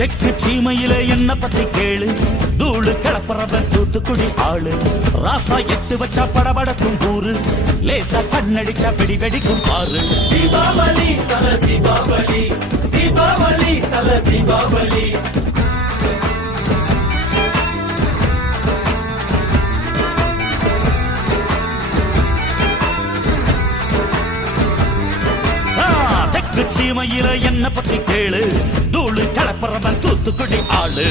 தெற்கு சீமையில என்ன பத்தி கேளு, தூளு கிளப்புறவன் தூத்துக்குடி ஆளு. ராசா எட்டு வச்சா படபடக்கும் கூறு, லேசா கண்ணடிச்சா வெடி வெடிக்கும் பாரு. தீபாவளி தல தீபாவளி, தீபாவளி தல தீபாவளி. தெற்கு சீமையில என்ன பத்தி கேளு, தூளு கிளப்புறவன் தூத்துக்குடி ஆளு.